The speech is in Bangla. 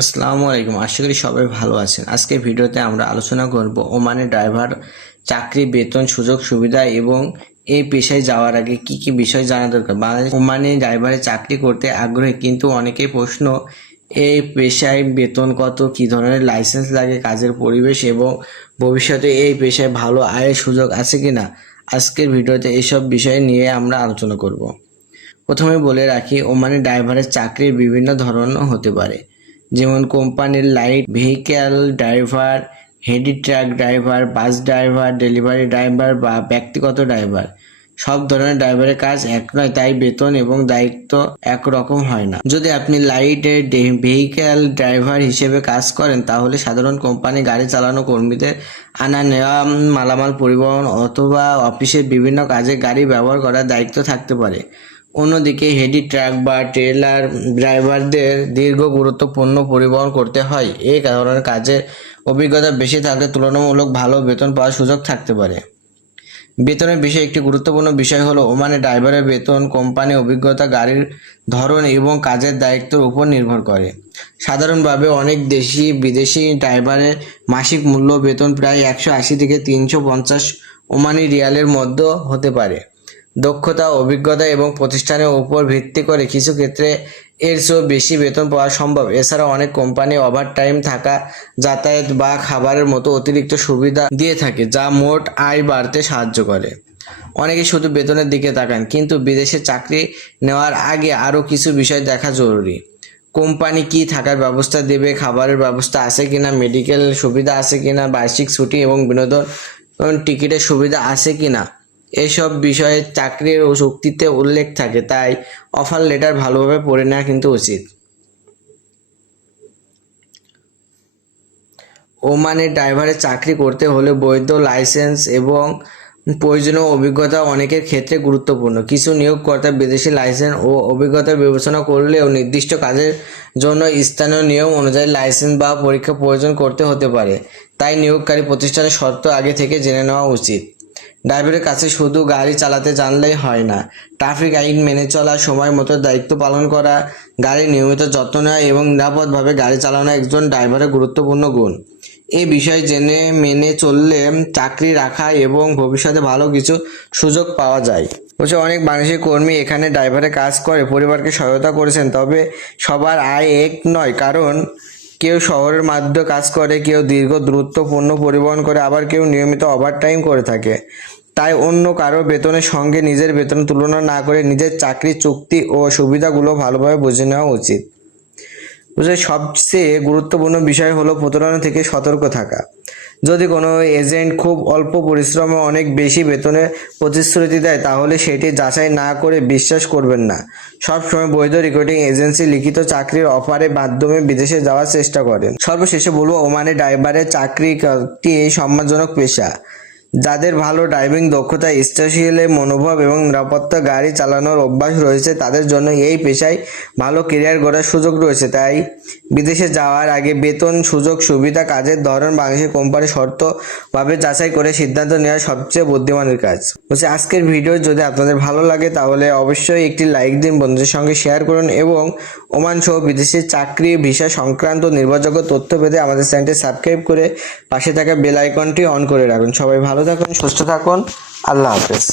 আসসালামু আলাইকুম। আশা করি সবাই ভালো আছেন। আজকের ভিডিওতে আমরা আলোচনা করব ওমানে ড্রাইভার চাকরি, বেতন, সুযোগ সুবিধা এবং এই পেশায় যাওয়ার আগে কি কি বিষয় জানা দরকার। বাংলাদেশ ওমানে ড্রাইভারে চাকরি করতে আগ্রহী, কিন্তু অনেকেই প্রশ্ন, এই পেশায় বেতন কত, কি ধরনের লাইসেন্স লাগে, কাজের পরিবেশ এবং ভবিষ্যতে এই পেশায় ভালো আয়ের সুযোগ আছে কিনা। আজকের ভিডিওতে এইসব বিষয় নিয়ে আমরা আলোচনা করব। প্রথমে বলে রাখি, ওমানে ড্রাইভারের চাকরির বিভিন্ন ধরন হতে পারে, যেমন কোম্পানির light vehicle driver, heavy truck driver, bus driver, delivery driver বা ব্যক্তিগত ড্রাইভার। সব ধরনের ড্রাইভারের কাজ এক নয়, তাই বেতন এবং দায়িত্ব একরকম হয় না। যদি আপনি লাইট ভেহিক্যাল ড্রাইভার হিসেবে কাজ করেন, তাহলে সাধারণ কোম্পানি গাড়ি চালানো, কর্মীদের আনা নেওয়া, মালামাল পরিবহন অথবা অফিসের বিভিন্ন কাজে গাড়ি ব্যবহার করার দায়িত্ব থাকতে পারে। অন্যদিকে হেভি ট্রাক বা ট্রেলার ড্রাইভারদের দীর্ঘ গুরুত্বপূর্ণ পরিবহন করতে হয়। এই ধরনের কাজের অভিজ্ঞতা বেশি থাকলে তুলনামূলক ভালো বেতন পাওয়ার সুযোগ থাকতে পারে। বেতনের বিষয়ে একটি গুরুত্বপূর্ণ বিষয় হলো ওমানে ড্রাইভারের বেতন কোম্পানি, অভিজ্ঞতা, গাড়ির ধরন এবং কাজের দায়িত্বের উপর নির্ভর করে। সাধারণভাবে অনেক দেশি বিদেশি ড্রাইভারের মাসিক মূল্য বেতন প্রায় 180 থেকে 350 ওমানি রিয়ালের মধ্যে হতে পারে। দক্ষতা, অভিজ্ঞতা এবং প্রতিষ্ঠানের উপর ভিত্তি করে কিছু ক্ষেত্রে এর চেয়েও বেশি বেতন পাওয়া সম্ভব। এছাড়া অনেক কোম্পানি ওভারটাইম থাকা, যাতায়াত বা খাবারের মতো অতিরিক্ত সুবিধা দিয়ে থাকে, যা মোট আয় বাড়তে সাহায্য করে। অনেকে শুধু বেতনের দিকে তাকান, কিন্তু বিদেশে চাকরি নেওয়ার আগে আরও কিছু বিষয় দেখা জরুরি। কোম্পানি কি থাকার ব্যবস্থা দেবে, খাবারের ব্যবস্থা আছে কিনা, মেডিকেল সুবিধা আছে কিনা, বার্ষিক ছুটি এবং বিনোদন টিকিটের সুবিধা আছে কিনা, এসব বিষয়ে চাকরির ও চুক্তিতে উল্লেখ থাকে, তাই অফার লেটার ভালোভাবে পড়ে নেওয়া কিন্তু উচিত। ওমানে ড্রাইভারের চাকরি করতে হলে বৈধ লাইসেন্স এবং প্রয়োজনীয় অভিজ্ঞতা অনেকের ক্ষেত্রে গুরুত্বপূর্ণ। কিছু নিয়োগকর্তা বিদেশি লাইসেন্স ও অভিজ্ঞতা বিবেচনা করলেও নির্দিষ্ট কাজের জন্য স্থানীয় নিয়ম অনুযায়ী লাইসেন্স বা পরীক্ষা প্রয়োজন করতে হতে পারে। তাই নিয়োগকারী প্রতিষ্ঠানের শর্ত আগে থেকে জেনে নেওয়া উচিত। ড্রাইভারের কাছে শুধু গাড়ি চালাতে জানলেই হয় না, ট্রাফিক আইন মেনে চলা, সময় মতো দায়িত্ব পালন করা, গাড়ির নিয়মিত যত্ন নেওয়া এবং নিরাপদভাবে গাড়ি চালানো একজন ড্রাইভারের গুরুত্বপূর্ণ গুণ। এই বিষয় জেনে মেনে চললে চাকরি রাখা এবং ভবিষ্যতে ভালো কিছু সুযোগ পাওয়া যায়। বলছে অনেক বাংলাদেশি কর্মী এখানে ড্রাইভারের কাজ করে পরিবারকে সহায়তা করেছেন, তবে সবার আয় এক নয়, কারণ কেউ শহরের মধ্যে কাজ করে, কেউ দীর্ঘ দূরত্ব পণ্য পরিবহন করে, আবার কেউ নিয়মিত ওভারটাইম করে থাকে। তাই অন্য কারো বেতনের সঙ্গে নিজের বেতন তুলনা না করে নিজের চাকরির চুক্তি ও সুবিধাগুলো ভালোভাবে বুঝে নেওয়া উচিত। সবচেয়ে গুরুত্বপূর্ণ বিষয় হলো প্রতারণা থেকে সতর্ক থাকা। যদি কোনো এজেন্ট খুব অল্প পরিশ্রমে অনেক বেশি বেতনের প্রতিশ্রুতি দেয়, তাহলে সেটি যাচাই না করে বিশ্বাস করবেন না। সবসময় বৈধ রিক্রুটিং এজেন্সি লিখিত চাকরির অফারের মাধ্যমে বিদেশে যাওয়ার চেষ্টা করেন। সর্বশেষে বলবো, ওমানে ড্রাইভারের চাকরি একটি সম্মানজনক পেশা। যাদের ভালো ড্রাইভিং দক্ষতা, স্থিতিশীল মনোভাব এবং নিরাপত্তা গাড়ি চালানোর অভ্যাস রয়েছে, তাদের জন্য এই পেশায় ভালো ক্যারিয়ার গড়ার সুযোগ রয়েছে। তাই বিদেশে যাওয়ার আগে বেতন, সুযোগ সুবিধা, কাজের ধরন, বাংলাদেশের কোম্পানির শর্তভাবে যাচাই করে সিদ্ধান্ত নেওয়া সবচেয়ে বুদ্ধিমানের কাজ। বলছি আজকের ভিডিও যদি আপনাদের ভালো লাগে তাহলে অবশ্যই একটি লাইক দিন, বন্ধুদের সঙ্গে শেয়ার করুন এবং ওমান সহ বিদেশি চাকরি, ভিসা সংক্রান্ত নির্ভরযোগ্য তথ্য পেতে আমাদের চ্যানেলটি সাবস্ক্রাইব করে পাশে থাকা বেল আইকনটি অন করে রাখুন। সবাই ভালো থাকুন, সুস্থ থাকুন। আল্লাহ হাফেজ।